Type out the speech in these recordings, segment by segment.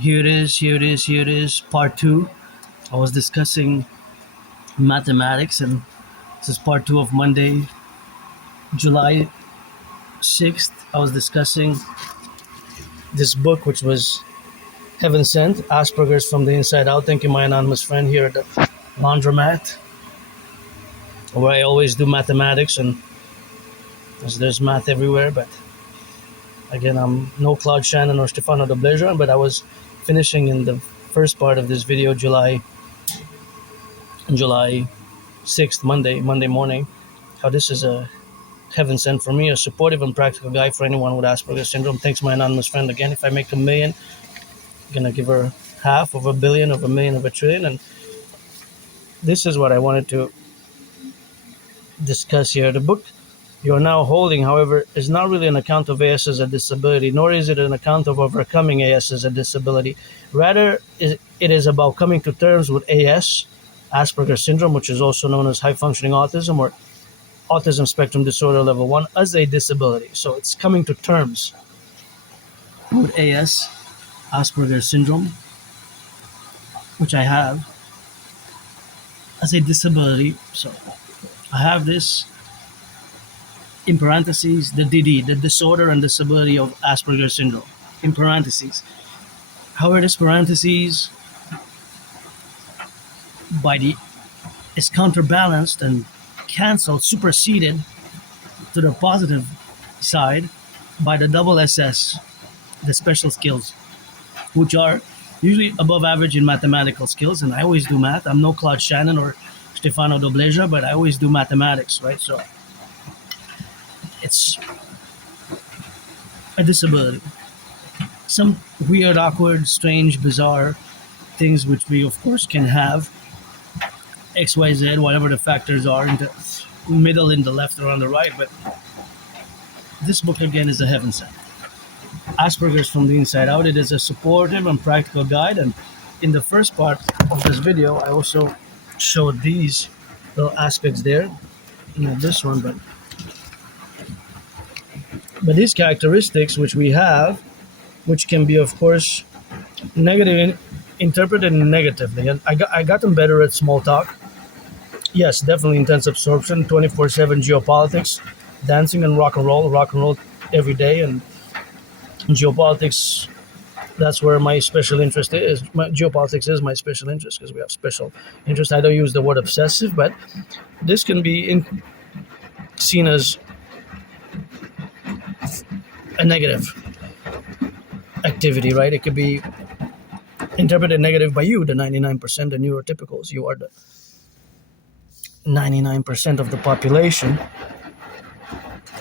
Here it is, here it is, here it is, part two. I was discussing mathematics, and this is part two of Monday, July 6th. I was discussing this book, which was Heaven Sent, Asperger's from the Inside Out. Thank you, my anonymous friend here at the Laundromat, where I always do mathematics, and there's math everywhere. But again, I'm no Claude Shannon or Stefano de Bleja, but I was finishing in the first part of this video, July 6th, Monday morning, how this is a heaven sent for me, a supportive and practical guide for anyone with Asperger's syndrome. Thanks, my anonymous friend. Again, if I make $1 million, I'm gonna give her half of $1 billion, of $1 million, of $1 trillion. And this is what I wanted to discuss here. The book you're now holding, however, is not really an account of AS as a disability, nor is it an account of overcoming AS as a disability. Rather, it is about coming to terms with AS, Asperger's syndrome, which is also known as high-functioning autism or autism spectrum disorder level 1, as a disability. So it's coming to terms with AS, Asperger's syndrome, which I have, as a disability. So I have this, in parentheses, the dedie, the disorder and disability of Asperger's syndrome, in parentheses. However, this parentheses is counterbalanced and cancelled, superseded to the positive side by the double SS, the special skills, which are usually above average in mathematical skills. And I always do math. I'm no Claude Shannon or Stefano de Bleja, but I always do mathematics, right? So it's a disability. Some weird, awkward, strange, bizarre things which we, of course, can have. X, Y, Z, whatever the factors are, in the middle, in the left, or on the right. But this book, again, is a heaven sent. Asperger's from the Inside Out. It is a supportive and practical guide. And in the first part of this video, I also showed these little aspects there. Not this one, but these characteristics which we have, which can be, of course, interpreted negatively. And I gotten better at small talk. Yes, definitely intense absorption, 24/7 geopolitics, dancing and rock and roll every day. And geopolitics, that's where my special interest is. Geopolitics is my special interest because we have special interest. I don't use the word obsessive, but this can be seen as a negative activity, right? It could be interpreted negative by you, the 99%, the neurotypicals. You are the 99% of the population.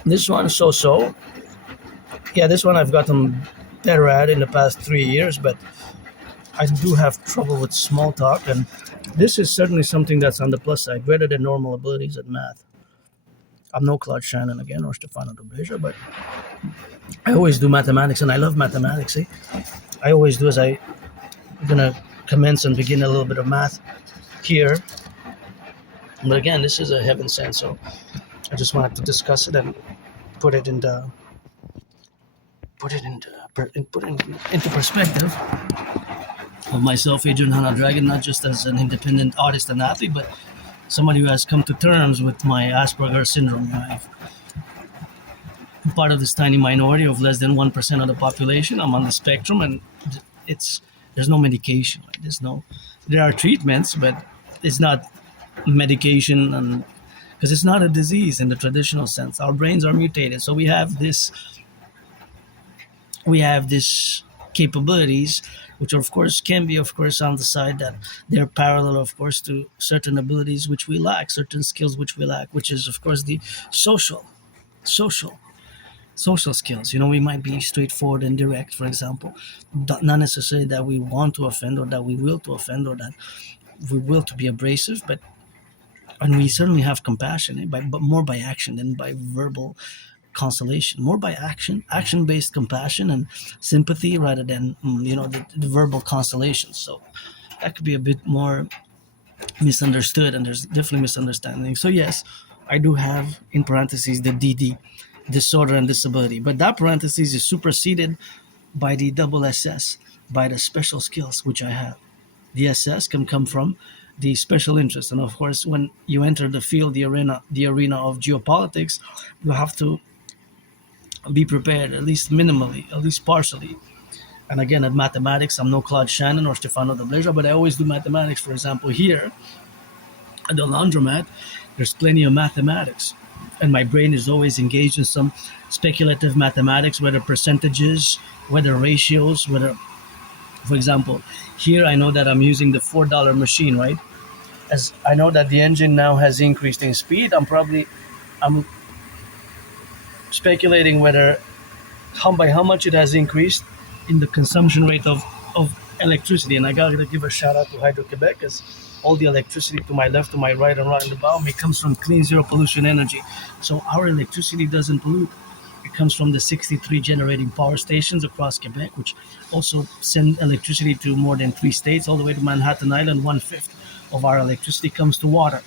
This one, so. Yeah, this one I've gotten better at in the past 3 years, but I do have trouble with small talk, and this is certainly something that's on the plus side, better than normal abilities at math. I'm no Claude Shannon again or Stefano de Bleja, but I always do mathematics, and I love mathematics. I always do. As I'm gonna commence and begin a little bit of math here, but again, this is a heaven sent, so I just wanted to discuss it and put it into perspective of myself, Adrian Hanna Dragon, not just as an independent artist and athlete, but somebody who has come to terms with my Asperger's syndrome. I'm part of this tiny minority of less than 1% of the population. I'm on the spectrum, and there's no medication. Right? There are treatments, but it's not medication, and because it's not a disease in the traditional sense. Our brains are mutated, so we have this capabilities, which of course can be, of course, on the side that they're parallel, of course, to certain abilities which we lack, certain skills which we lack, which is, of course, the social skills. We might be straightforward and direct, for example, not necessarily that we want to offend or that we will to offend or that we will to be abrasive, and we certainly have compassion, but more by action than by verbal consolation, more by action-based compassion and sympathy rather than the verbal consolation. So that could be a bit more misunderstood, and there's definitely misunderstanding. So yes, I do have, in parentheses, the DD, disorder and disability, but that parentheses is superseded by the double SS, by the special skills which I have. The SS can come from the special interest, and of course, when you enter the field, the arena of geopolitics, you have to be prepared, at least minimally, at least partially. And again, at mathematics, I'm no Claude Shannon or Stefano de Bleja, but I always do mathematics. For example, here at the Laundromat, there's plenty of mathematics. And my brain is always engaged in some speculative mathematics, whether percentages, whether ratios, whether, for example, here I know that I'm using the $4 machine, right? As I know that the engine now has increased in speed, I'm speculating whether by how much it has increased in the consumption rate of electricity. And I gotta give a shout out to Hydro-Quebec, because all the electricity to my left, to my right, and around about me comes from clean zero pollution energy. So our electricity doesn't pollute. It comes from the 63 generating power stations across Quebec, which also send electricity to more than 3 states, all the way to Manhattan Island. 1/5 of our electricity comes to water.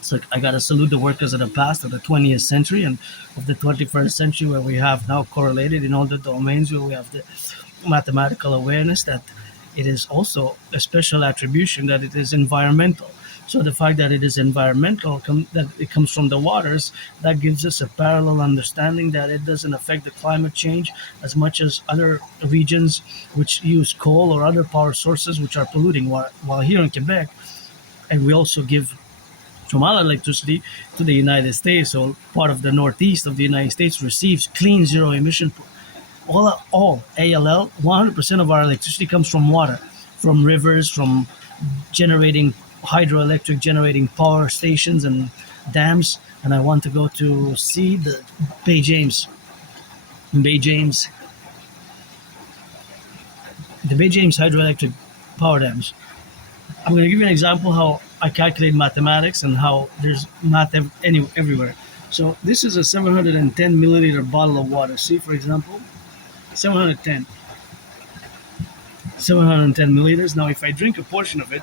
So I gotta salute the workers of the past, of the 20th century, and of the 21st century, where we have now correlated in all the domains, where we have the mathematical awareness that it is also a special attribution that it is environmental. So the fact that it is environmental, that it comes from the waters, that gives us a parallel understanding that it doesn't affect the climate change as much as other regions which use coal or other power sources which are polluting. While here in Quebec, and we also give from our electricity to the United States, so part of the northeast of the United States receives clean zero emission. All ALL, 100% of our electricity comes from water, from rivers, from generating hydroelectric generating power stations and dams. And I want to go to see the Bay James, the Bay James hydroelectric power dams. I'm going to give you an example how I calculate mathematics and how there's math everywhere. So this is a 710 milliliter bottle of water. See, for example, 710 milliliters. Now, if I drink a portion of it,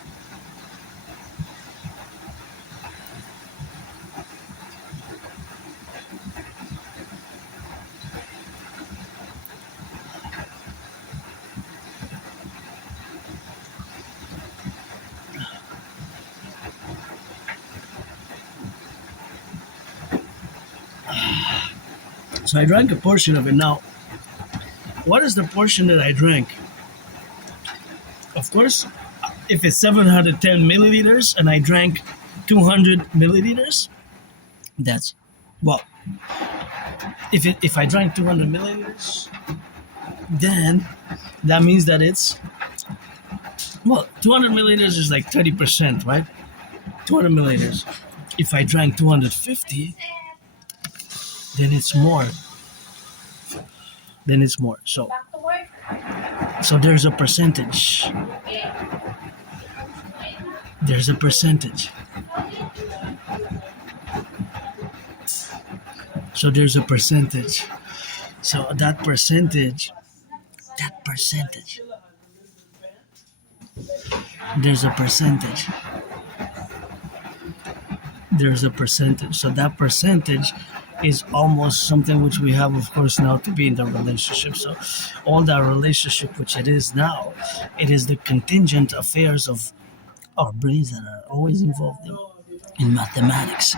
so I drank a portion of it. Now, what is the portion that I drank? Of course, if it's 710 milliliters and I drank 200 milliliters, that's, well, if I drank 200 milliliters, then that means that it's, well, 200 milliliters is like 30%, right? 200 milliliters. If I drank 250, then it's more. So there's a percentage. There's a percentage. So there's a percentage. So that percentage, there's a percentage. There's a percentage. So that percentage is almost something which we have, of course, now to be in the relationship. So all that relationship which it is now, it is the contingent affairs of our brains that are always involved in mathematics.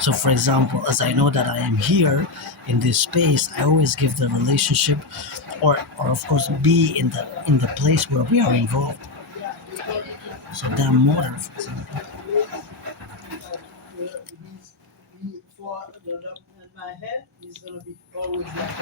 So for example, as I know that I am here in this space, I always give the relationship or of course be in the place where we are involved. So that motor, for example. My head is gonna be always like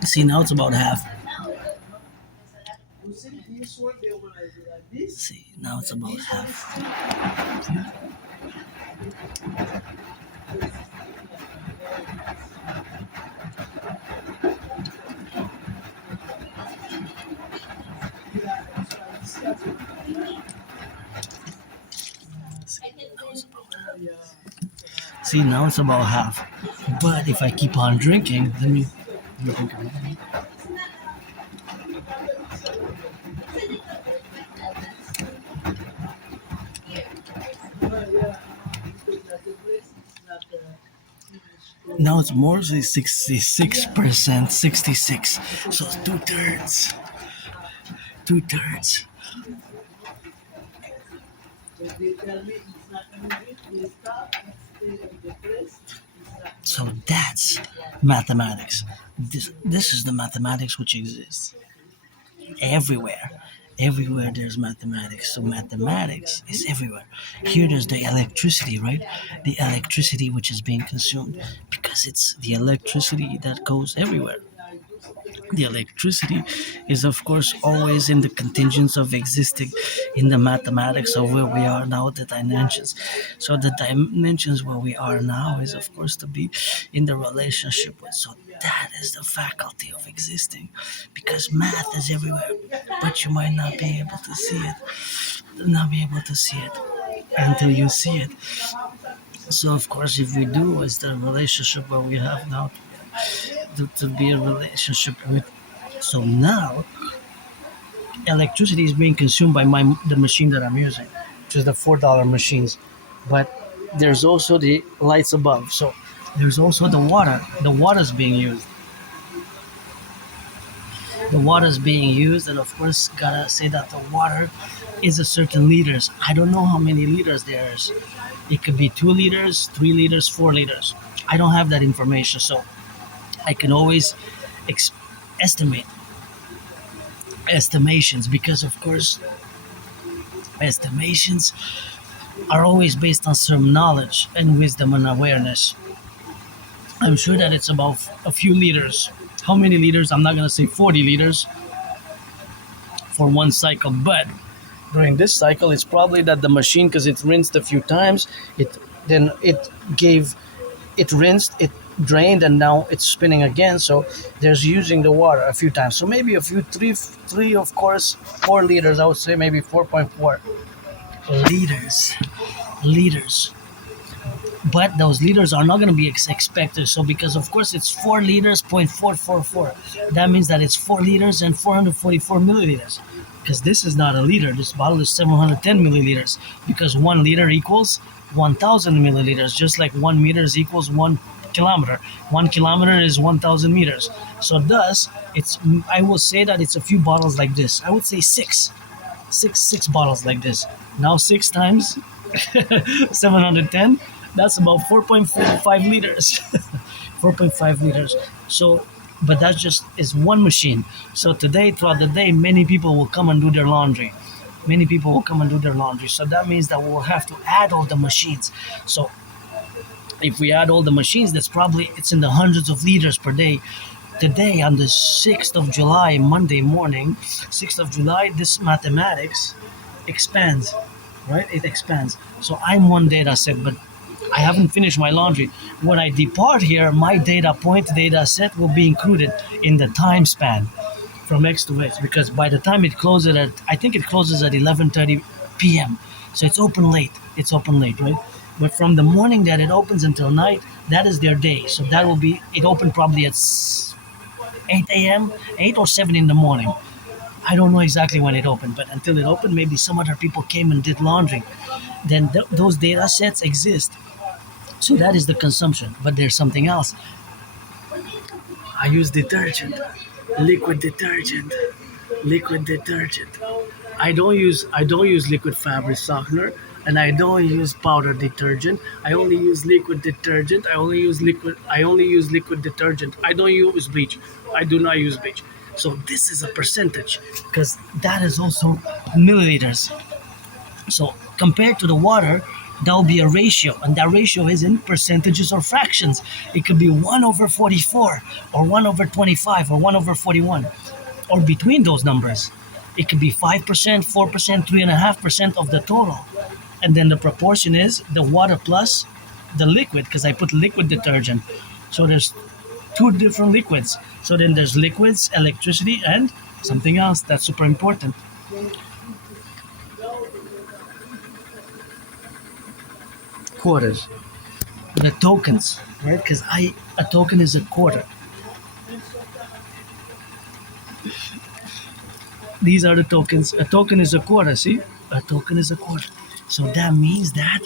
that. See, now it's about half. See, now it's about half. See, now it's about half. But if I keep on drinking, let me think of it. Now it's more than 66%, 66. So two-thirds. Two-thirds. So that's mathematics. This is the mathematics which exists everywhere. Everywhere there's mathematics. So mathematics is everywhere. Here there's the electricity, right? The electricity which is being consumed because it's the electricity that goes everywhere. The electricity is, of course, always in the contingents of existing in the mathematics of where we are now, the dimensions. So the dimensions where we are now is, of course, to be in the relationship with. So that is the faculty of existing, because math is everywhere, but you might not be able to see it, until you see it. So, of course, if we do, it's the relationship where we have now to be a relationship with. So now, electricity is being consumed by the machine that I'm using, which is the $4 machines. But there's also the lights above. So there's also the water. The water's being used. The water's being used, and of course, gotta say that the water is a certain liters. I don't know how many liters there is. It could be 2 liters, 3 liters, 4 liters. I don't have that information, so I can always ex- estimate estimations, because of course estimations are always based on some knowledge and wisdom and awareness. I'm sure that it's about a few liters. How many liters? I'm not going to say 40 liters for one cycle, but during this cycle it's probably that the machine, because it rinsed a few times, it rinsed, it drained, and now it's spinning again. So there's using the water a few times. So maybe a few, three, of course, 4 liters. I would say maybe 4.4 liters. Liters. But those liters are not going to be expected. So because of course it's 4 liters, 0.444. That means that it's 4 liters and 444 milliliters. Because this is not a liter. This bottle is 710 milliliters. Because 1 liter equals 1,000 milliliters. Just like 1 meters equals 1 kilometer. 1 kilometer is 1,000 meters. So thus, I will say that it's a few bottles like this. I would say six bottles like this. Now 6 times 710. That's about 4.5 liters. 4.5 liters. So, but that just is one machine. So today, throughout the day, many people will come and do their laundry. Many people will come and do their laundry. So that means that we'll have to add all the machines. So if we add all the machines, it's in the hundreds of liters per day. Today, on the 6th of July, Monday morning, 6th of July, this mathematics expands, right? It expands. So I'm one data set, but I haven't finished my laundry. When I depart here, my data set will be included in the time span from X to X, because by the time it closes I think it closes at 11:30 p.m. So it's open late. Right? But from the morning that it opens until night, that is their day. So it opened probably at 8 a.m., 8 or 7 in the morning. I don't know exactly when it opened, but until it opened, maybe some other people came and did laundry. Then those data sets exist. So that is the consumption. But there's something else. I use detergent, liquid detergent, liquid detergent. I don't use liquid fabric softener, and I don't use powder detergent. I only use liquid detergent. I only use liquid detergent. I don't use bleach. I do not use bleach. So this is a percentage, because that is also milliliters. So compared to the water, that will be a ratio, and that ratio is in percentages or fractions. It could be 1 over 44, or 1 over 25, or 1 over 41, or between those numbers. It could be 5%, 4%, 3.5% of the total. And then the proportion is the water plus the liquid, because I put liquid detergent. So there's 2 different liquids. So then there's liquids, electricity, and something else that's super important. Quarters. The tokens, right? Because a token is a quarter. These are the tokens. A token is a quarter, see? A token is a quarter. So that means that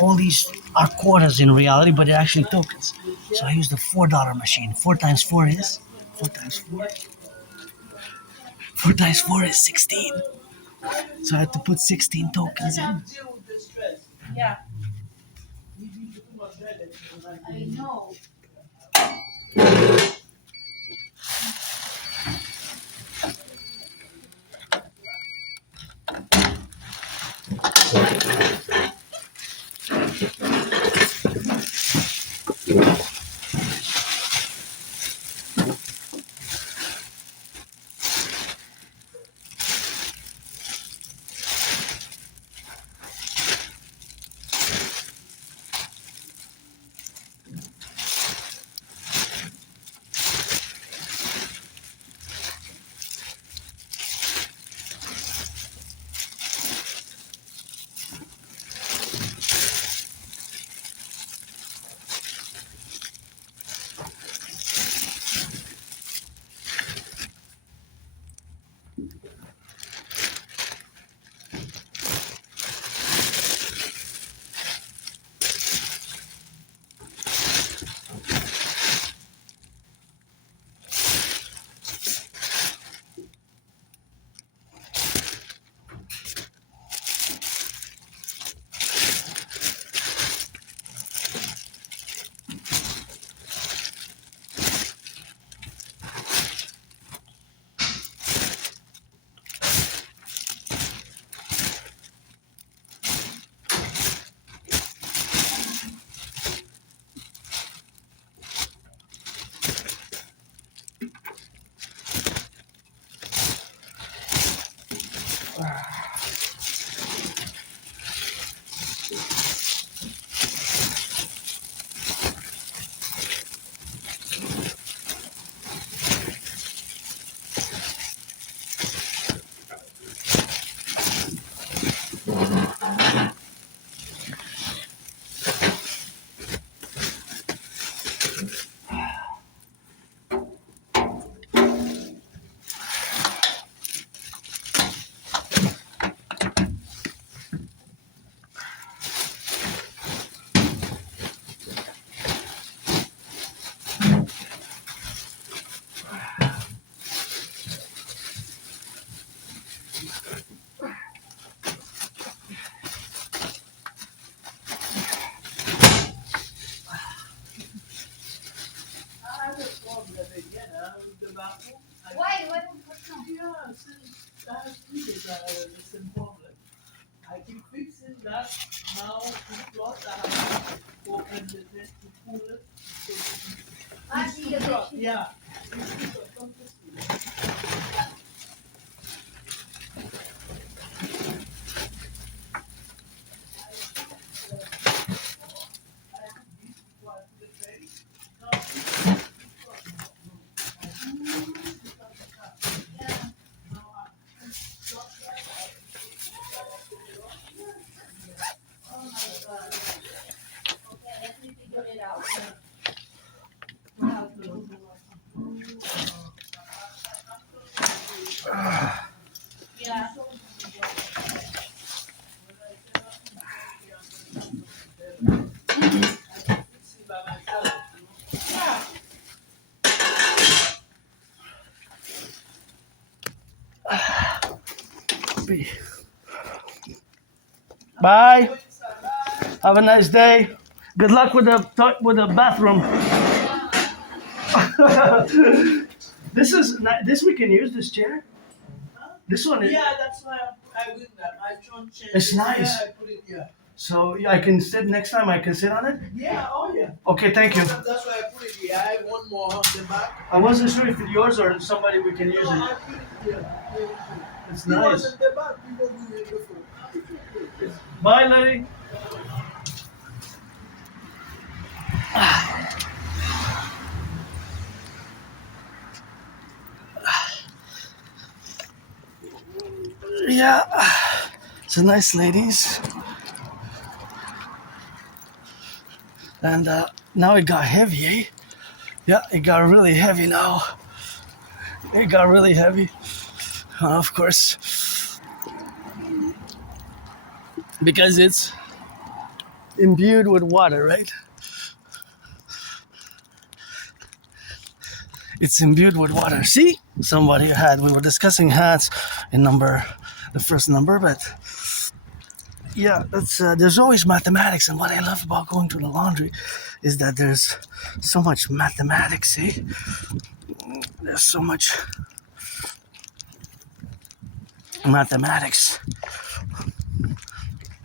all these are quarters in reality, but they're actually tokens. So I use the $4 machine. 4 times 4 is 4 times 4. 4 times 4 is 16. So I have to put 16 tokens in. Yeah, I know. Why? Why don't you Yeah. let me figure it out. Yeah. Bye. Have a nice day. Good luck with the bathroom. This we can use this chair. This one is. Yeah, that's why I win that. I don't change. It's it. nice. Yeah, I put it here. So I can sit next time. I can sit on it. Yeah, oh yeah. Okay, thank you. That's why I put it here. I have one more on the back. I wasn't sure if it's yours or somebody we can use No, it. I put it here. It's It was nice. in the back. People do it before. Bye, lady. Yeah, it's a nice ladies. And now it got heavy, eh? Yeah, it got really heavy now. It got really heavy. Of course. because it's imbued with water, right? It's imbued with water. See, we were discussing hats in the first number, but yeah, there's always mathematics, and what I love about going to the laundry is that there's so much mathematics. See, there's so much mathematics.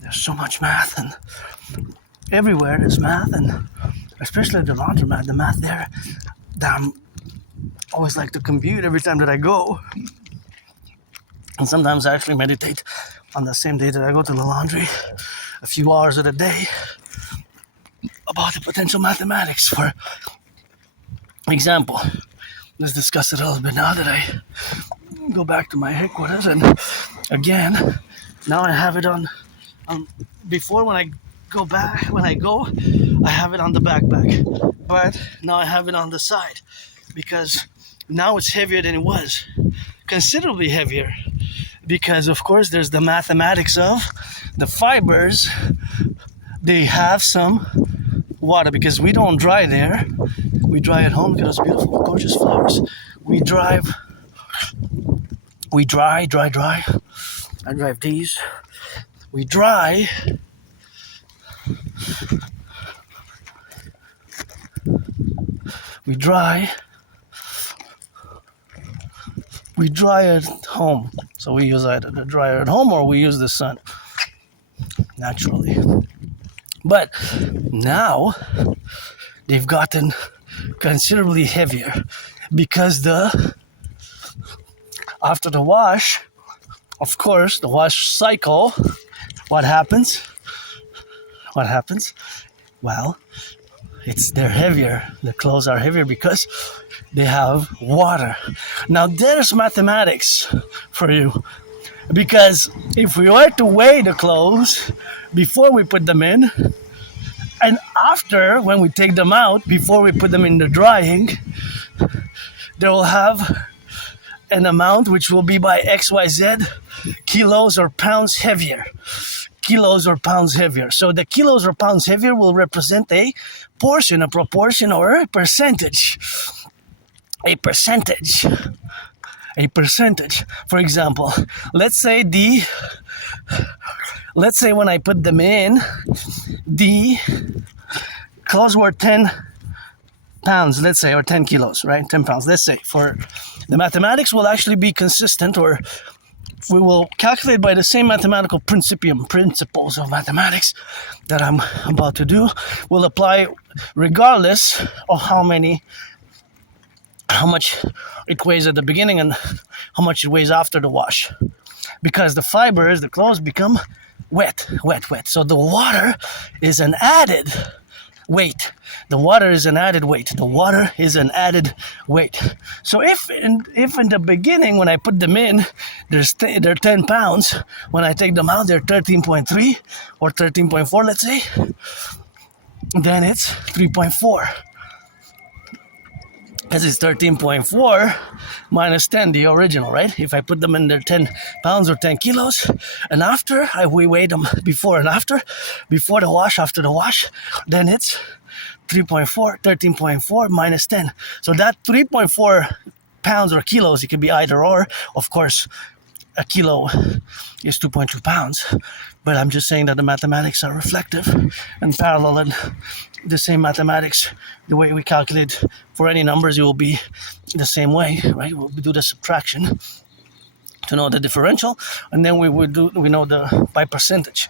There's so much math, and everywhere there's math, and especially the laundromat, the math there. Damn, always like to compute every time that I go, and sometimes I actually meditate on the same day that I go to the laundry, a few hours of the day, about the potential mathematics. For example, let's discuss it a little bit now that I go back to my headquarters, and again, now I have it on before when I have it on the backpack, but now I have it on the side because now it's heavier than it was, considerably heavier, because of course there's the mathematics of the fibers. They have some water because we don't dry there. We dry at home. Look at those beautiful, gorgeous flowers. We dry. I drive these. We dry. We dry at home. So we use either the dryer at home or we use the sun, naturally. But now they've gotten considerably heavier because after the wash, of course, the wash cycle, what happens? Well, they're heavier. The clothes are heavier because they have water. Now there's mathematics for you, because if we were to weigh the clothes before we put them in, and after, when we take them out, before we put them in the drying, they will have an amount which will be by XYZ kilos or pounds heavier. So the kilos or pounds heavier will represent a portion, a proportion, or a percentage. For example, let's say when I put them in, the clothes were 10 pounds, let's say, or 10 kilos, right? 10 pounds, let's say. For the mathematics will actually be consistent, or we will calculate by the same mathematical principles of mathematics that I'm about to do, will apply regardless of how much it weighs at the beginning and how much it weighs after the wash. Because the fibers, the clothes become wet. So the water is an added weight. So if in the beginning, when I put them in, they're 10 pounds, when I take them out, they're 13.3 or 13.4, let's say, then it's 3.4. Because it's 13.4 minus 10, the original, right? If I put them in there 10 pounds or 10 kilos, and after we weigh them before and after, before the wash, after the wash, then it's 13.4 minus 10. So that 3.4 pounds or kilos, it could be either or. Of course, a kilo is 2.2 pounds. But I'm just saying that the mathematics are reflective and parallel, and the same mathematics, the way we calculate for any numbers, it will be the same way, right? We'll do the subtraction to know the differential, and then we know the by percentage.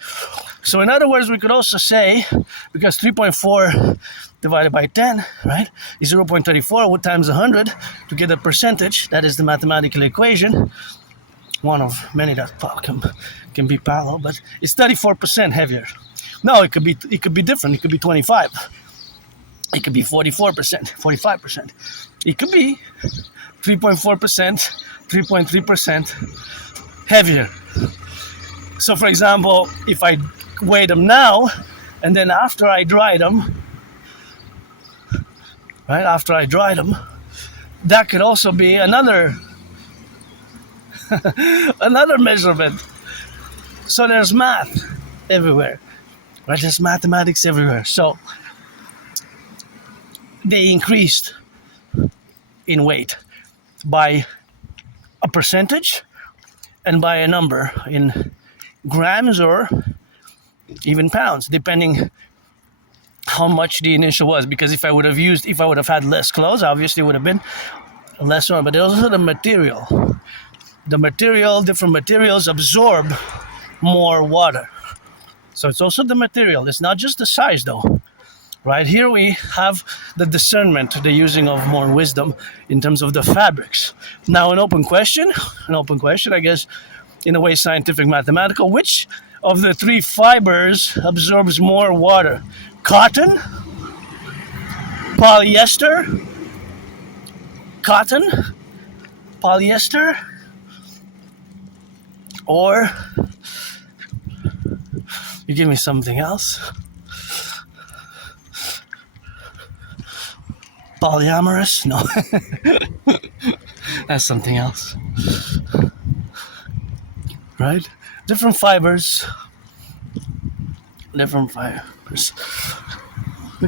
So in other words, we could also say, because 3.4 divided by 10, right, is 0.34 times 100 to get a percentage. That is the mathematical equation, one of many that can be parallel, but it's 34% heavier. No, it could be different. It could be 25. It could be 44%, 45%. It could be 3.4%, 3.3% heavier. So for example, if I weigh them now, and then after I dry them, that could also be another measurement. So there's math. everywhere. Right? There's mathematics everywhere. So they increased in weight by a percentage and by a number in grams or even pounds, depending how much the initial was. Because if I would have had less clothes, obviously it would have been less on. But also the material. Different materials absorb more water. So it's also the material. It's not just the size though. Right here we have the discernment, the using of more wisdom in terms of the fabrics. Now an open question, I guess, in a way scientific mathematical, which of the three fibers absorbs more water? Cotton, polyester, or you give me something else? Polyamorous? No. That's something else. Right? Different fibers. Look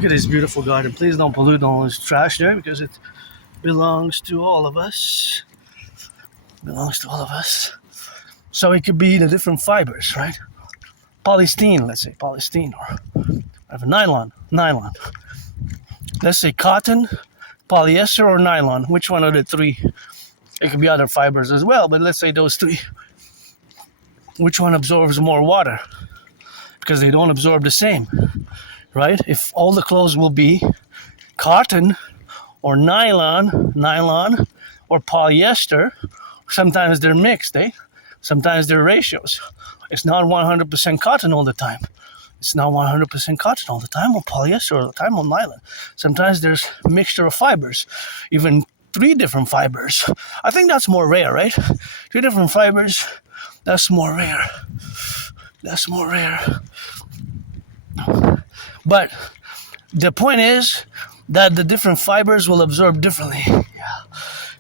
at this beautiful garden. Please don't pollute all this trash there because it belongs to all of us. So it could be the different fibers, right? Polystyrene, let's say polystyrene, or I have a nylon. Let's say cotton, polyester, or nylon. Which one of the three? It could be other fibers as well, but let's say those three. Which one absorbs more water? Because they don't absorb the same, right? If all the clothes will be cotton or nylon or polyester, sometimes they're mixed, Sometimes they're ratios. It's not 100% cotton all the time. It's not 100% cotton all the time, or polyester all the time, or nylon. Sometimes there's a mixture of fibers, even 3 different fibers. I think that's more rare, right? 3 different fibers, that's more rare. But the point is that the different fibers will absorb differently.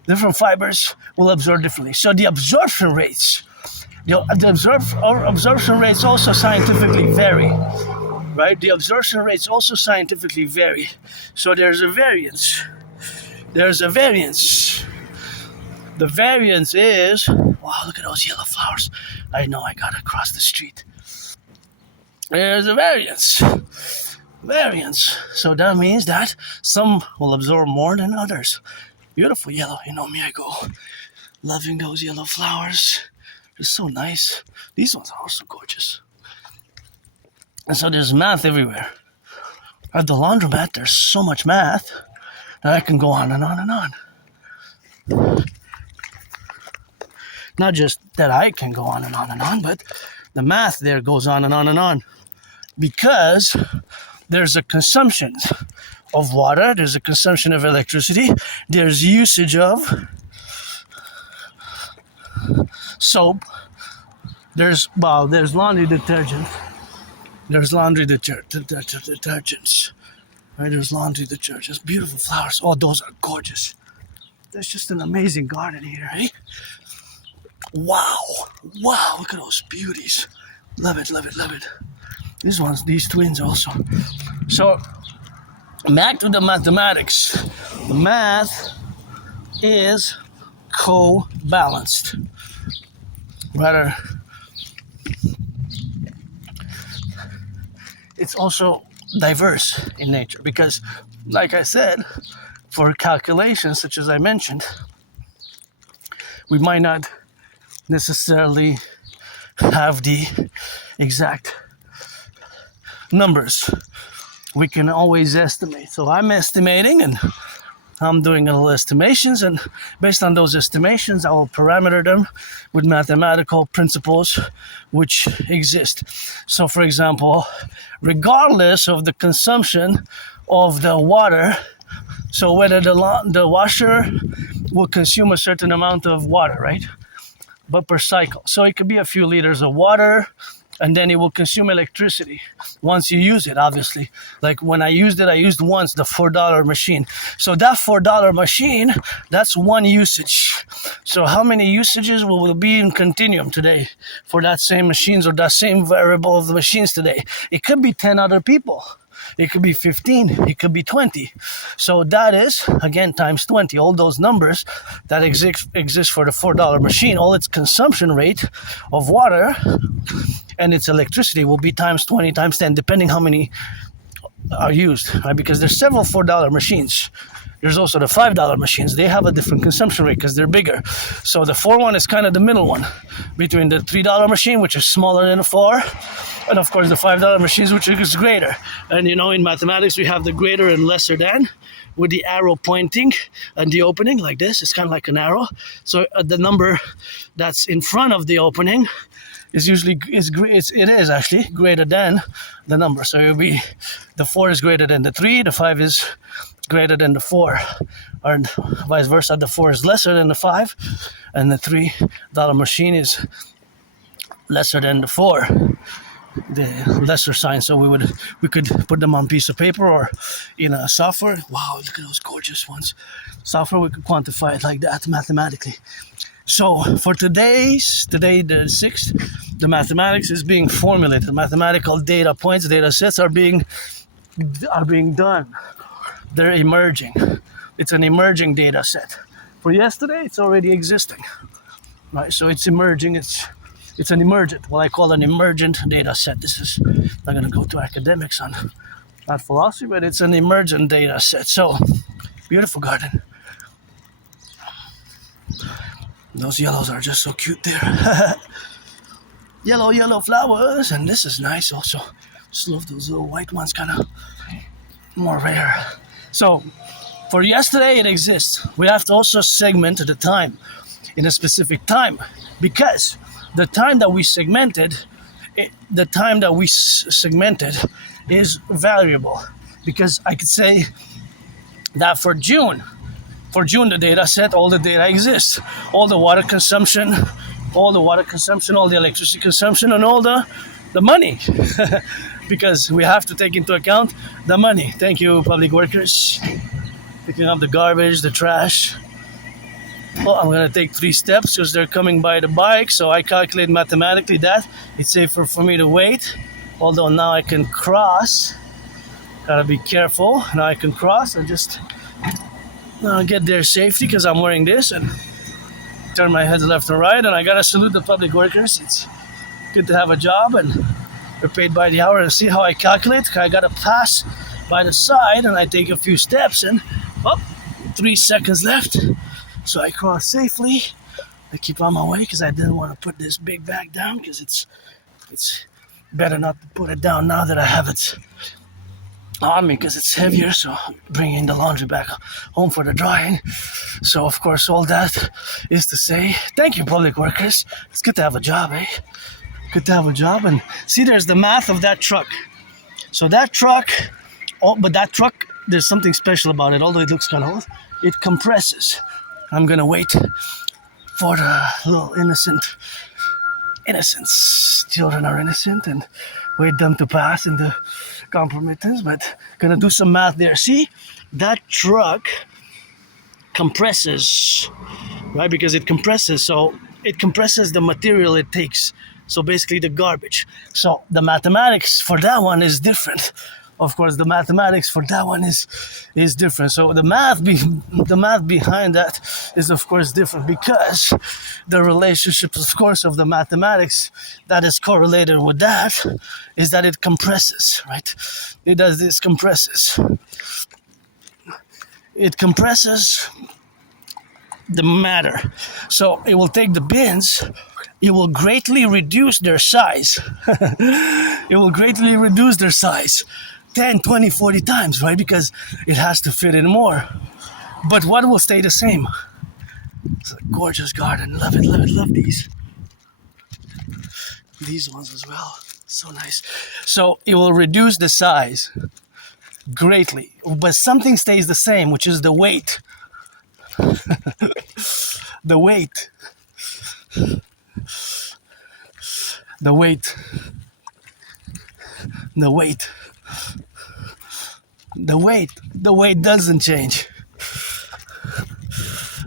Different fibers will absorb differently. So the absorption rates, absorption rates also scientifically vary, right? The absorption rates also scientifically vary. So there's a variance. The variance is, wow, look at those yellow flowers. I know I gotta cross the street. There's a variance. So that means that some will absorb more than others. Beautiful yellow. You know me, I go loving those yellow flowers. They're so nice. These ones are also gorgeous. And so there's math everywhere. At the laundromat, there's so much math that I can go on and on and on. Not just that I can go on and on and on, but the math there goes on and on and on. Because there's a consumption of water, there's a consumption of electricity, there's usage of soap, there's laundry detergent, there's laundry detergents, right? There's laundry detergents, beautiful flowers. Oh, those are gorgeous. There's just an amazing garden here, eh? Wow, look at those beauties. Love it. These twins also. So, back to the mathematics. The math is co-balanced. Rather, it's also diverse in nature because, like I said, for calculations such as I mentioned, we might not necessarily have the exact numbers. We can always estimate. So I'm estimating and I'm doing a little estimations, and based on those estimations, I will parameter them with mathematical principles which exist. So for example, regardless of the consumption of the water, so whether the washer will consume a certain amount of water, right? But per cycle. So it could be a few liters of water, and then it will consume electricity once you use it, obviously. Like when I used once the $4 machine. So that $4 machine, that's one usage. So how many usages will be in continuum today for that same machines or that same variable of the machines today? It could be 10 other people. It could be 15, it could be 20. So that is, again, times 20. All those numbers that exist for the $4 machine, all its consumption rate of water and its electricity will be times 20, times 10, depending how many are used, right? Because there's several $4 machines. There's also the $5 machines. They have a different consumption rate because they're bigger. So the 4 one is kind of the middle one between the $3 machine, which is smaller than the 4, and of course the $5 machines, which is greater. And you know, in mathematics, we have the greater and lesser than with the arrow pointing and the opening like this. It's kind of like an arrow. So the number that's in front of the opening is usually it is actually greater than the number. So it'll be the 4 is greater than the 3, the 5 is greater than the 4, or vice versa. The 4 is lesser than the 5, and the $3 machine is lesser than the 4, the lesser sign. So we could put them on a piece of paper or in a software. Wow, look at those gorgeous ones. Software, we could quantify it like that mathematically. So for today the 6th, the mathematics is being formulated. Mathematical data points, data sets are being done. They're emerging. It's an emerging data set. For yesterday, it's already existing, right? So it's emerging. It's an emergent, what I call an emergent data set. This is not going to go to academics on not philosophy, but it's an emergent data set. So beautiful garden. Those yellows are just so cute there. Yellow flowers, and this is nice also. Just love those little white ones, kind of more rare. So for yesterday, it exists. We have to also segment the time in a specific time, because the time that we segmented is variable. Because I could say that for June, the data set, all the data exists. All the water consumption, all the electricity consumption, and all the money. Because we have to take into account the money. Thank you, public workers. Picking up the garbage, the trash. Well, I'm going to take 3 steps because they're coming by the bike. So I calculate mathematically that it's safer for me to wait. Although now I can cross. Gotta be careful. Now I can cross and just get there safely because I'm wearing this and turn my head left and right. And I gotta salute the public workers. It's good to have a job and they're paid by the hour. And see how I calculate? I gotta pass by the side and I take a few steps and 3 seconds left. So I cross safely. I keep on my way because I didn't want to put this big bag down because it's better not to put it down now that I have it on me because it's heavier. So I'm bringing the laundry back home for the drying. So of course all that is to say thank you, public workers. It's good to have a job, eh? Good to have a job. And see, there's the math of that truck. So that truck, but that truck, there's something special about it. Although it looks kind of old, it compresses. I'm gonna wait for the little innocents. Children are innocent and wait them to pass in the compromittance, but gonna do some math there. See, that truck compresses, right? Because it compresses, so it compresses the material it takes. So basically the garbage. So the mathematics for that one is different. Of course, the mathematics for that one is different. So the math behind that is of course different because the relationship, of course, of the mathematics that is correlated with that is that it compresses, right? It does this, compresses. It compresses the matter. So it will take the bins, it will greatly reduce their size. It will greatly reduce their size. 10, 20, 40 times, right? Because it has to fit in more. But what will stay the same? It's a gorgeous garden. Love it, love it, love these. These ones as well. So nice. So it will reduce the size greatly. But something stays the same, which is the weight. The weight. The weight. The weight. The weight doesn't change.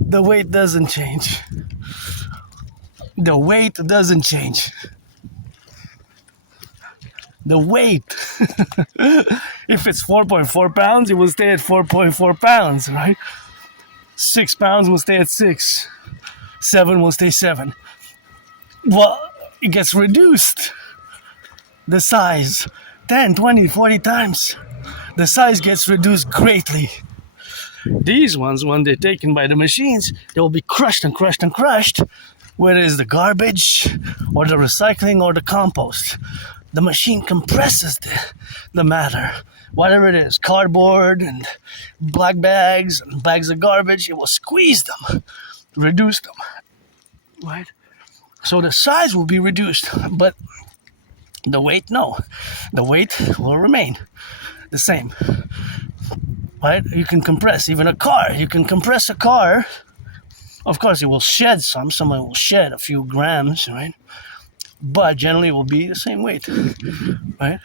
The weight doesn't change. The weight doesn't change. The weight. If it's 4.4 pounds, it will stay at 4.4 pounds, right? 6 pounds will stay at 6. 7 will stay 7. Well, it gets reduced. The size 10, 20, 40 times. The size gets reduced greatly. These ones, when they're taken by the machines, they will be crushed and crushed and crushed. Whether it's the garbage or the recycling or the compost, the machine compresses the matter. Whatever it is, cardboard and black bags and bags of garbage, it will squeeze them, reduce them, right? So the size will be reduced, but the weight, no. The weight will remain the same, right? You can compress even a car. You can compress a car. Of course, it will shed some. Someone will shed a few grams, right? But generally, it will be the same weight, right?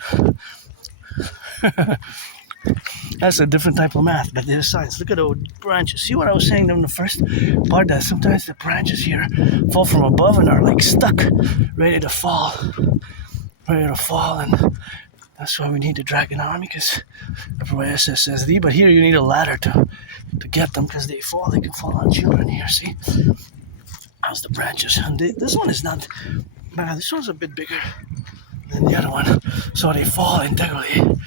That's a different type of math, but there's science. Look at the branches. See what I was saying in the first part, that sometimes the branches here fall from above and are like stuck, ready to fall. And that's why we need the dragon army, because everywhere says SD, but here you need a ladder to get them, because they can fall on children here. See, how's the branches? And this one is not bad. This one's a bit bigger than the other one, so they fall integrally.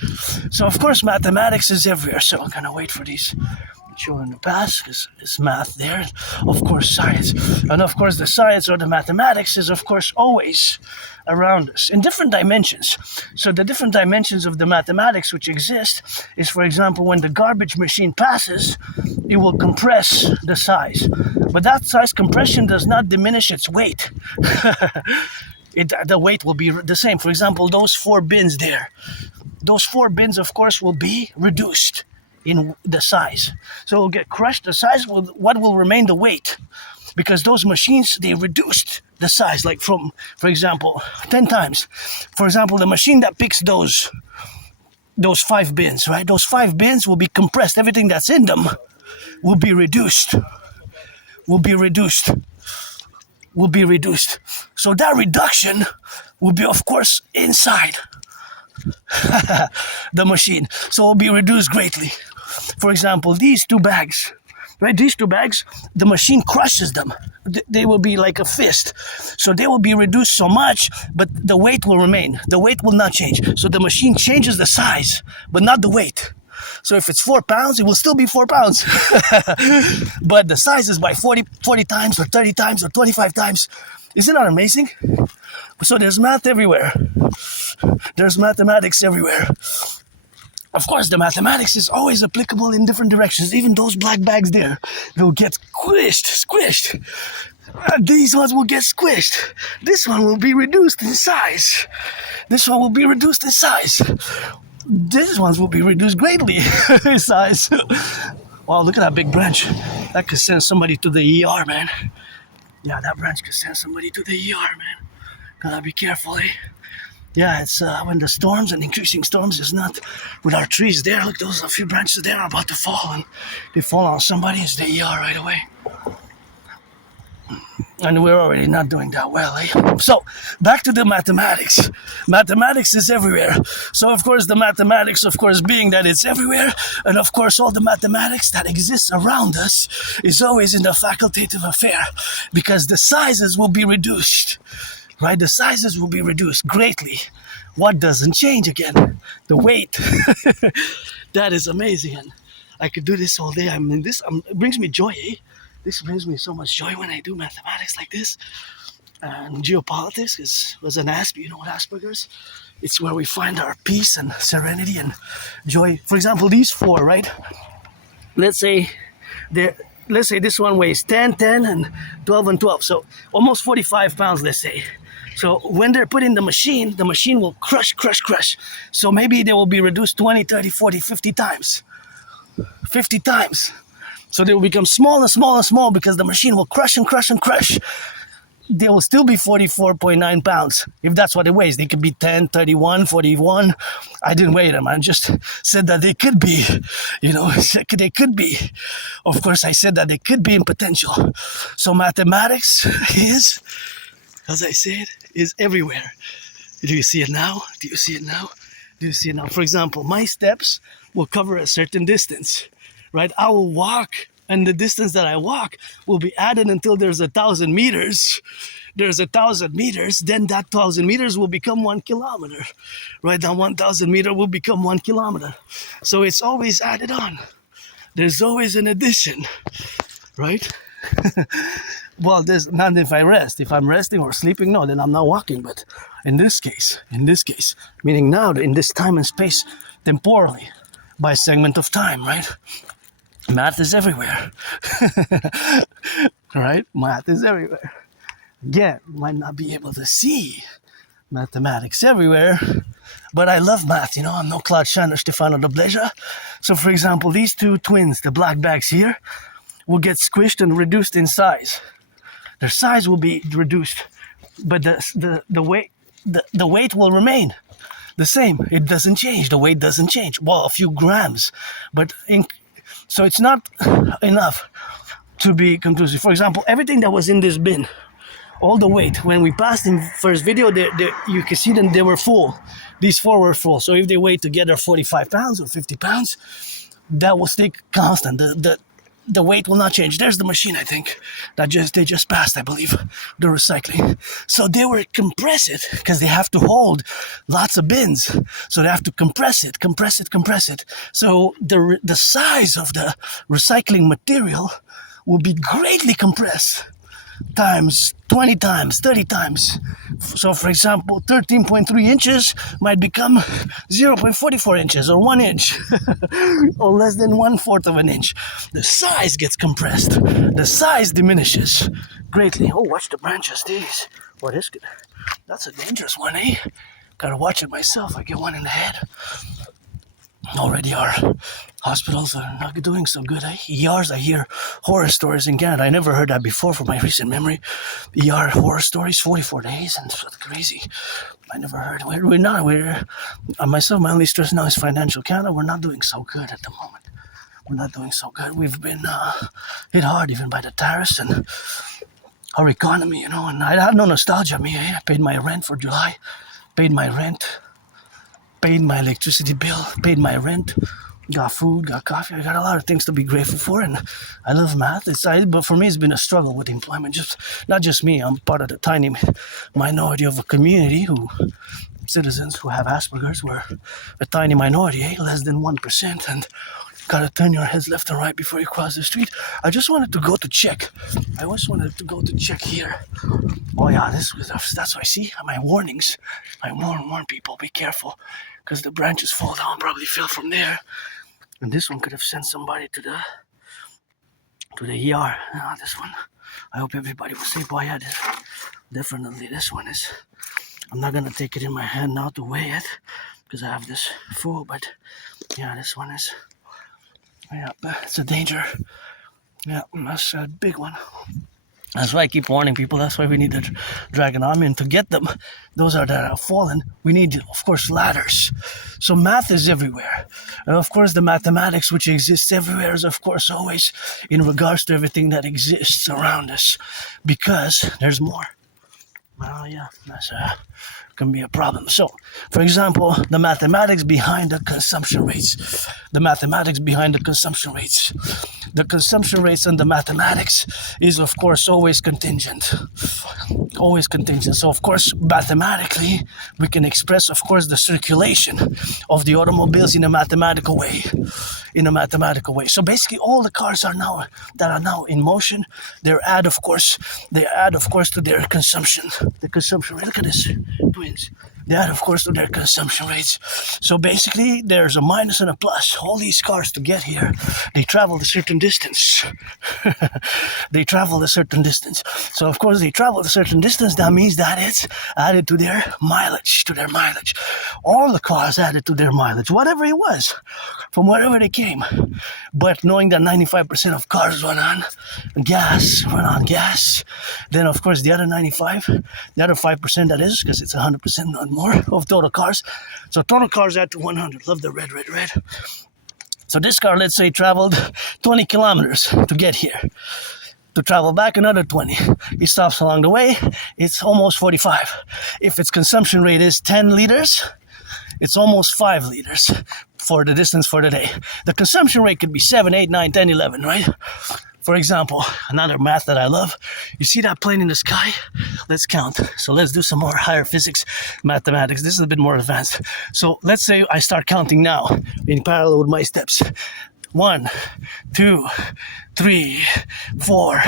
So of course mathematics is everywhere, so I'm gonna wait for these children to pass, because it's math there. Of course science, and of course the science or the mathematics is of course always around us in different dimensions. So the different dimensions of the mathematics which exist is, for example, when the garbage machine passes, it will compress the size, but that size compression does not diminish its weight. The weight will be the same. For example, those 4 bins there, those 4 bins of course will be reduced in the size, so it will get crushed. The size will, what will remain, the weight, because those machines, they reduced the size, like from, for example, 10 times. For example, the machine that picks those 5 bins, right? Those 5 bins will be compressed. Everything that's in them will be reduced. Will be reduced. So that reduction will be, of course, inside the machine. So it will be reduced greatly. For example, these 2 bags, right? These 2 bags, the machine crushes them. They will be like a fist. So they will be reduced so much, but the weight will remain. The weight will not change. So the machine changes the size, but not the weight. So if it's 4 pounds, it will still be 4 pounds. But the size is by 40 times or 30 times or 25 times. Isn't that amazing? So there's math everywhere. There's mathematics everywhere. Of course, the mathematics is always applicable in different directions. Even those black bags there, they'll get squished. These ones will get squished. This one will be reduced in size. This one will be reduced in size. These ones will be reduced greatly in size. Wow, look at that big branch. That could send somebody to the ER, man. Yeah, that branch could send somebody to the ER, man. Gotta be careful, eh? Yeah, it's when the storms and increasing storms is not with our trees there. Look, those a few branches there are about to fall, and they fall on somebody, it's the ER right away. And we're already not doing that well, eh? So, back to the mathematics. Mathematics is everywhere. So, of course, the mathematics, of course, being that it's everywhere, and of course, all the mathematics that exists around us is always in the facultative affair, because the sizes will be reduced, right? The sizes will be reduced greatly. What doesn't change again? The weight. That is amazing, and I could do this all day. I mean, this it brings me joy, eh? This brings me so much joy when I do mathematics like this. And geopolitics was an Aspie. You know what Asperger's? It's where we find our peace and serenity and joy. For example, these 4, right? Let's say this one weighs 10, 10, and 12, and 12. So almost 45 pounds, let's say. So when they're put in the machine will crush. So maybe they will be reduced 20, 30, 40, 50 times. 50 times. So they will become small and small and small, because the machine will crush and crush and crush. they will still be 44.9 pounds. If that's what it weighs, they could be 10, 31, 41. I didn't weigh them. I just said that they could be, they could be. Of course, I said that they could be in potential. So mathematics is, as I said, is everywhere. Do you see it now? Do you see it now? Do you see it now? For example, my steps will cover a certain distance, right? I will walk, and the distance that I walk will be added until there's 1,000 meters. There's 1,000 meters, then that 1,000 meters will become 1 kilometer. Right? That 1,000 meter will become 1 kilometer. So it's always added on. There's always an addition, right? Well, there's not if I rest. If I'm resting or sleeping, no, then I'm not walking. But in this case, meaning now in this time and space, temporally, by segment of time, right? Math is everywhere. Right? Math is everywhere. Again, might not be able to see mathematics everywhere, but I love math, I'm no Claude Shannon, Stefano de Bleja. So for example, these two twins, the black bags here, will get squished and reduced in size. Their size will be reduced, but the weight will remain the same. It doesn't change. The weight doesn't change. Well, a few grams, but so it's not enough to be conclusive. For example, everything that was in this bin, all the weight, when we passed in first video, you can see them, they were full. These four were full. So if they weigh together 45 pounds or 50 pounds, that will stay constant. The weight will not change. There's the machine, I think, they just passed, I believe, the recycling. So they were compress it, because they have to hold lots of bins. So they have to compress it. So the size of the recycling material will be greatly compressed. Times 20 times, 30 times. So for example, 13.3 inches might become 0.44 inches or 1 inch or less than 1/4 of an inch. The size gets compressed. The size diminishes greatly. Oh, watch the branches, these. What is it? That's a dangerous one, eh? Gotta watch it myself. I get one in the head. Already our hospitals are not doing so good. ERs, I hear horror stories in Canada. I never heard that before from my recent memory. ER horror stories, 44 days, and it's crazy. I never heard. Myself, my only stress now is financial. Canada, we're not doing so good at the moment. We're not doing so good. We've been hit hard even by the tariffs and our economy, and I have no nostalgia. I paid my rent for July, paid my electricity bill, paid my rent, got food, got coffee. I got a lot of things to be grateful for, and I love math. But for me, it's been a struggle with employment. Not just me. I'm part of the tiny minority of a community citizens who have Asperger's. We're a tiny minority, less than 1%, and gotta turn your heads left and right before you cross the street. I just wanted to go to check. Here. Oh yeah, that's what I see. My warnings. I warn people, be careful, because the branches fall down, probably fell from there. And this one could have sent somebody to the ER. This one, I hope everybody was safe. Boy, yeah, definitely this one is. I'm not gonna take it in my hand now to weigh it, because I have this full, but yeah, this one is. Yeah, it's a danger. Yeah, that's a big one. That's why I keep warning people. That's why we need the Dragon Army. And to get them, those that are fallen, we need, of course, ladders. So math is everywhere. And of course, the mathematics, which exists everywhere, is, of course, always in regards to everything that exists around us. Because there's more. Well, yeah, that's can be a problem. So, for example, the mathematics behind the consumption rates. The consumption rates and the mathematics is, of course, always contingent. So, of course, mathematically, we can express, of course, the circulation of the automobiles in a mathematical way. So basically, all the cars that are now in motion, they add, of course, to their consumption. The consumption rate. Look at this, twins. they add, of course, to their consumption rates. So basically, there's a minus and a plus. All these cars to get here, they travel a certain distance. They travel a certain distance. So of course, they travel a certain distance. That means that it's added to their mileage, All the cars added to their mileage, whatever it was, from wherever they came. But knowing that 95% of cars run on gas, then of course the other 5% that is, because it's 100% not more of total cars. So total cars add to 100. Love the red. So this car, let's say, traveled 20 kilometers to get here. To travel back another 20. He stops along the way. It's almost 45. If its consumption rate is 10 liters, it's almost 5 liters for the distance for the day. The consumption rate could be 7, 8, 9, 10, 11, right? For example, another math that I love, you see that plane in the sky? Let's count. So let's do some more higher physics, mathematics. This is a bit more advanced. So let's say I start counting now in parallel with my steps. 1, 2, 3, 4,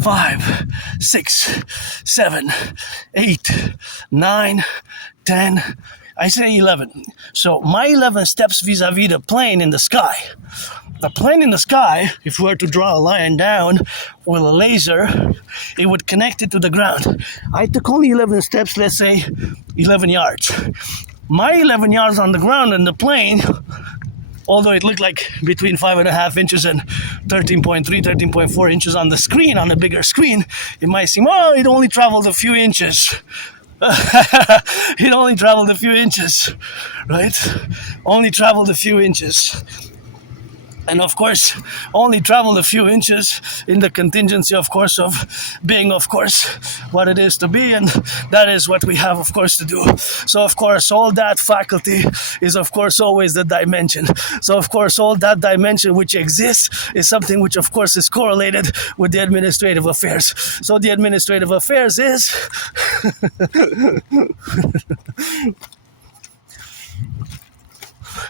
5, 6, 7, 8, 9, 10. I say 11. So my 11 steps vis-a-vis the plane in the sky. The plane in the sky, if we were to draw a line down with a laser, it would connect it to the ground. I took only 11 steps, let's say 11 yards. My 11 yards on the ground and the plane, although it looked like between 5.5 inches and 13.3, 13.4 inches on the screen, on the bigger screen, it might seem, oh, it only traveled a few inches. It only traveled a few inches, right? Only traveled a few inches. And of course, only traveled a few inches in the contingency, of course, of being, of course, what it is to be. And that is what we have, of course, to do. So, of course, all that faculty is, of course, always the dimension. So, of course, all that dimension which exists is something which, of course, is correlated with the administrative affairs. So the administrative affairs is...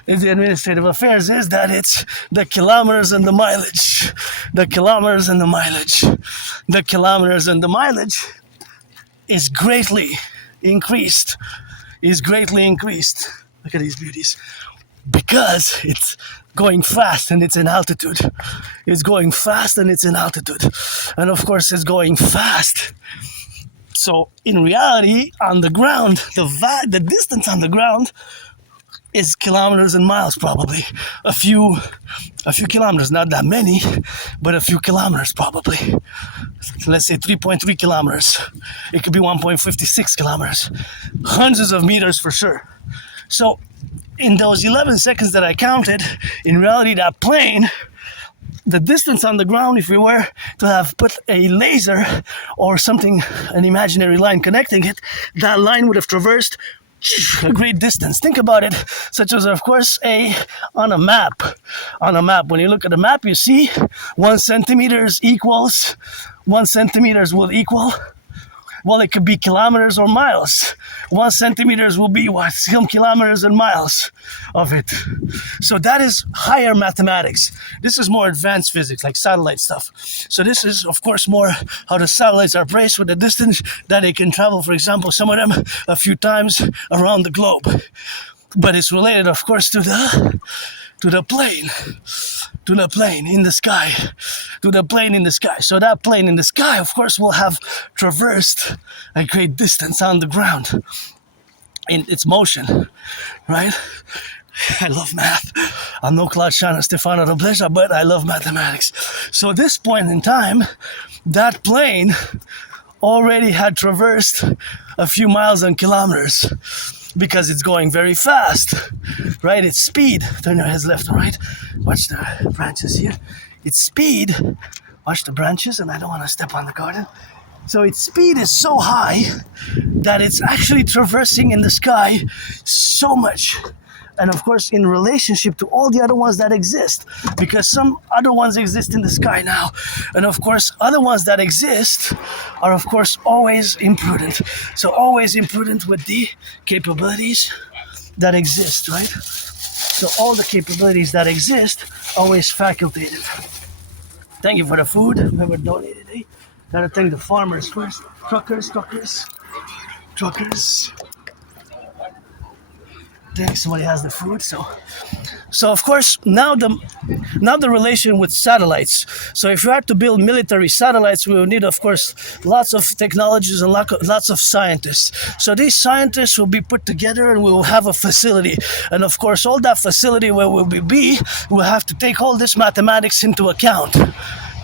the administrative affairs is that it's the kilometers and the mileage. The kilometers and the mileage. The kilometers and the mileage is greatly increased. Look at these beauties. Because it's going fast and it's in altitude. It's going fast and it's in altitude. And of course it's going fast. So in reality, on the ground, the distance on the ground is kilometers and miles, probably. A few kilometers, not that many, but a few kilometers probably. Let's say 3.3 kilometers. It could be 1.56 kilometers. Hundreds of meters for sure. So in those 11 seconds that I counted, in reality that plane, the distance on the ground, if we were to have put a laser or something, an imaginary line connecting it, that line would have traversed a great distance. Think about it, such as, of course, on a map. When you look at a map, you see 1 centimeter equals 1 centimeter will equal. Well, it could be kilometers or miles. 1 centimeter will be what? Some kilometers and miles of it. So that is higher mathematics. This is more advanced physics, like satellite stuff. So this is, of course, more how the satellites are placed with the distance that they can travel. For example, some of them a few times around the globe. But it's related, of course, to the plane in the sky. So that plane in the sky, of course, will have traversed a great distance on the ground in its motion, right? I love math. I'm no Claude Shana Stefano Roblesha, but I love mathematics. So at this point in time, that plane already had traversed a few miles and kilometers, because it's going very fast, right? Its speed, turn your heads left and right, watch the branches here. Its speed, watch the branches, and I don't want to step on the garden. So its speed is so high that it's actually traversing in the sky so much. And of course, in relationship to all the other ones that exist, because some other ones exist in the sky now. And of course, other ones that exist are, of course, always imprudent. So always imprudent with the capabilities that exist, right? So all the capabilities that exist, always facultative. Thank you for the food, whoever donated, eh? Gotta thank the farmers first. Truckers. think somebody has the food. So of course now the relation with satellites. So if you had to build military satellites, we would need, of course, lots of technologies and lots of scientists. So these scientists will be put together, and we will have a facility. And of course, all that facility where we'll be, we'll have to take all this mathematics into account.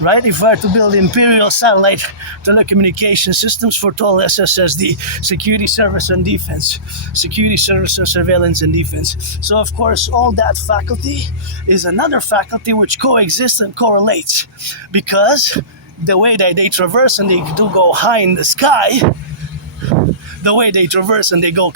Right? If we are to build imperial satellite telecommunication systems for total SSSD, security, service, and defense, security, service, and surveillance, and defense. So, of course, all that faculty is another faculty which coexists and correlates, because the way that they traverse and they do go high in the sky, the way they traverse and they go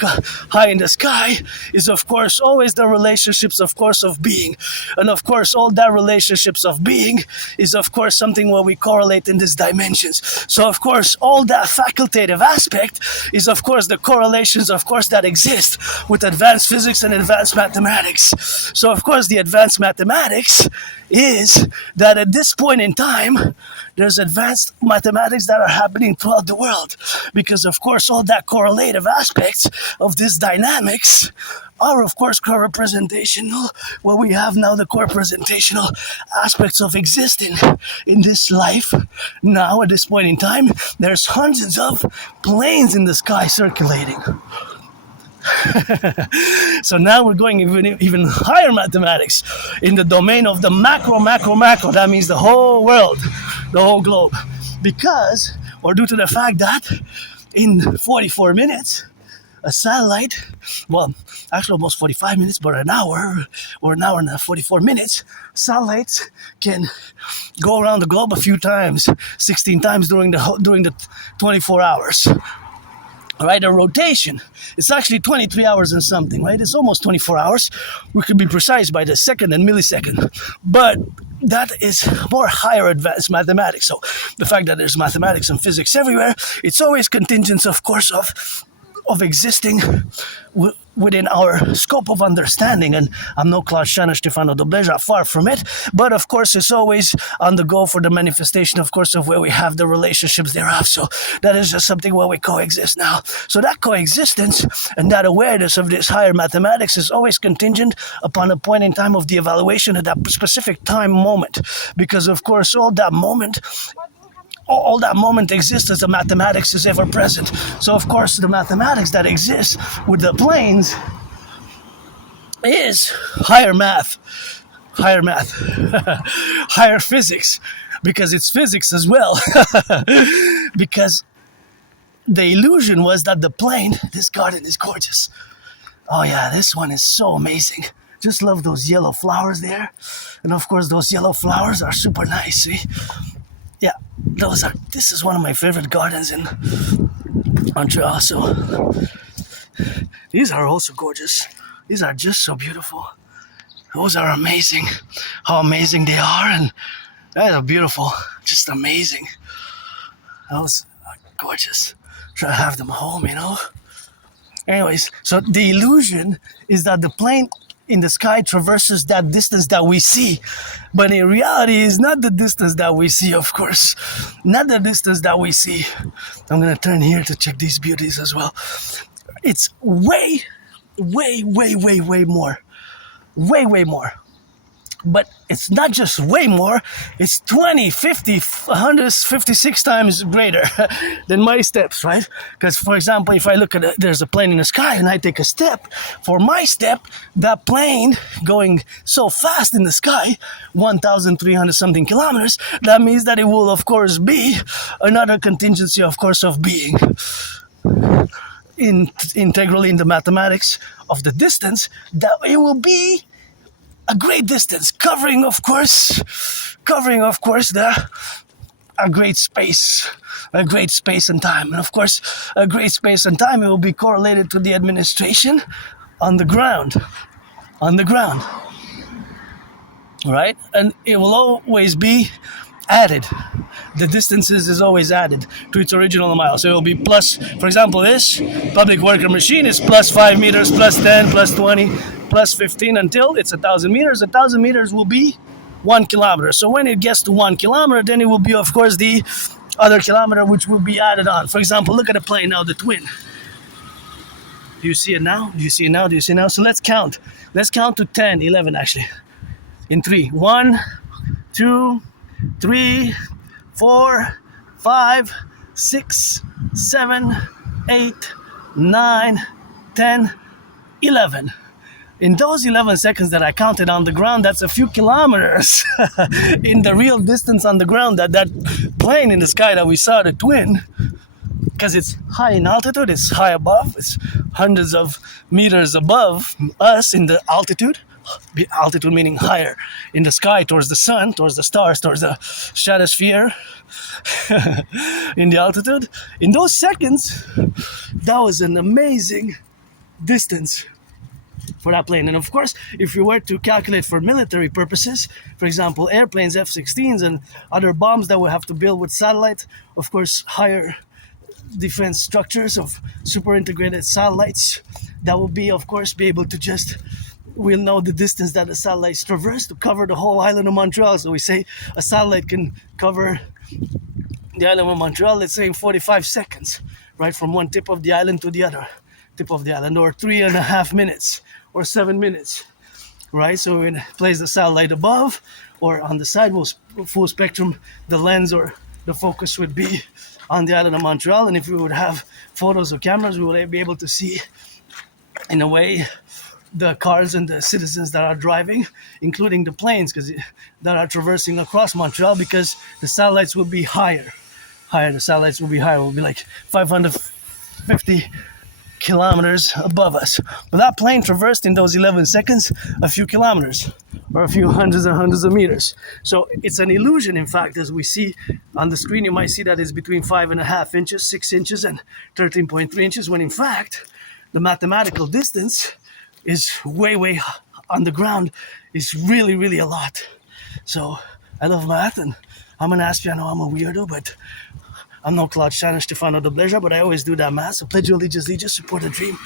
high in the sky is, of course, always the relationships, of course, of being. And, of course, all that relationships of being is, of course, something where we correlate in these dimensions. So, of course, all that facultative aspect is, of course, the correlations, of course, that exist with advanced physics and advanced mathematics. So, of course, the advanced mathematics is that at this point in time, there's advanced mathematics that are happening throughout the world, because of course all that correlative aspects of this dynamics are, of course, co-representational, where we have now the co-representational aspects of existing in this life. Now at this point in time, there's hundreds of planes in the sky circulating. So now we're going even higher mathematics in the domain of the macro. That means the whole world, the whole globe. Because, or due to the fact that in 44 minutes, a satellite, well, actually almost 45 minutes, but an hour or an hour and 44 minutes, satellites can go around the globe a few times, 16 times during the 24 hours. Right, a rotation. It's actually 23 hours and something, right? It's almost 24 hours. We could be precise by the second and millisecond. But that is more higher advanced mathematics. So the fact that there's mathematics and physics everywhere, it's always contingent, of course, of existing within our scope of understanding. And I'm no Claude Shannon, Stefano Dobleja, far from it. But of course, it's always on the go for the manifestation, of course, of where we have the relationships thereof. So that is just something where we coexist now. So that coexistence and that awareness of this higher mathematics is always contingent upon a point in time of the evaluation at that specific time moment. Because of course, all that moment exists as the mathematics is ever present. So of course the mathematics that exists with the planes is higher math, higher physics, because it's physics as well. Because the illusion was that the plane, this garden is gorgeous. Oh yeah, this one is so amazing. Just love those yellow flowers there. And of course those yellow flowers are super nice, see? Yeah, this is one of my favorite gardens in Montreal. So these are also gorgeous. These are just so beautiful. Those are amazing. How amazing they are, and they are beautiful. Just amazing. Those are gorgeous. Try to have them home, you know. Anyways, so the illusion is that the plane in the sky traverses that distance that we see, but in reality it's not the distance that we see, of course, not the distance that we see. I'm gonna turn here to check these beauties as well. It's way more, but it's not just way more, it's 20, 50, 156 times greater than my steps, right? Because, for example, if I look at there's a plane in the sky and I take a step, for my step, that plane going so fast in the sky, 1,300 something kilometers, that means that it will, of course, be another contingency, of course, of being. Integrally in the mathematics of the distance, that it will be a great distance, covering of course a great space and time. And of course, a great space and time, it will be correlated to the administration on the ground, right? And it will always be added. The distances is always added to its original mile. So it will be plus, for example, this public worker machine is plus 5 meters, plus 10, plus 20, plus 15 until it's 1,000 meters. 1,000 meters will be 1 kilometer. So when it gets to 1 kilometer, then it will be, of course, the other kilometer which will be added on. For example, look at the plane now, the twin. Do you see it now? Do you see it now? Do you see it now? So let's count. Let's count to 10, 11 actually. In 3. 1, 2, 3, 4, 5, 6, 7, 8, 9, 10, 11. In those 11 seconds that I counted on the ground, that's a few kilometers in the real distance on the ground that plane in the sky that we saw, the twin, because it's high in altitude, it's high above, it's hundreds of meters above us in the altitude. Altitude meaning higher in the sky, towards the sun, towards the stars, towards the stratosphere. In the altitude, in those seconds, that was an amazing distance for that plane. And of course, if you were to calculate for military purposes, for example, airplanes, F-16s, and other bombs that we have to build with satellite, of course, higher defense structures of super integrated satellites, that will be, of course, be able to just, we'll know the distance that the satellites traverse to cover the whole island of Montreal. So we say a satellite can cover the island of Montreal, let's say in 45 seconds, right, from one tip of the island to the other tip of the island, or 3.5 minutes, or 7 minutes, right? So we place the satellite above, or on the side, full spectrum, the lens or the focus would be on the island of Montreal, and if we would have photos or cameras, we would be able to see, in a way, the cars and the citizens that are driving, including the planes that are traversing across Montreal, because the satellites will be higher. The satellites will be higher, will be like 550 kilometers above us. But that plane traversed in those 11 seconds a few kilometers, or a few hundreds and hundreds of meters. So it's an illusion, in fact, as we see on the screen. You might see that it's between 5.5 inches, 6 inches, and 13.3 inches, when in fact, the mathematical distance is way on the ground, is really a lot. So I love math, and I'm an Aspie. I know I'm a weirdo, but I'm no Claude Shannon, Stefano de Bleja, but I always do that math. So pledge your allegiance, support the dream.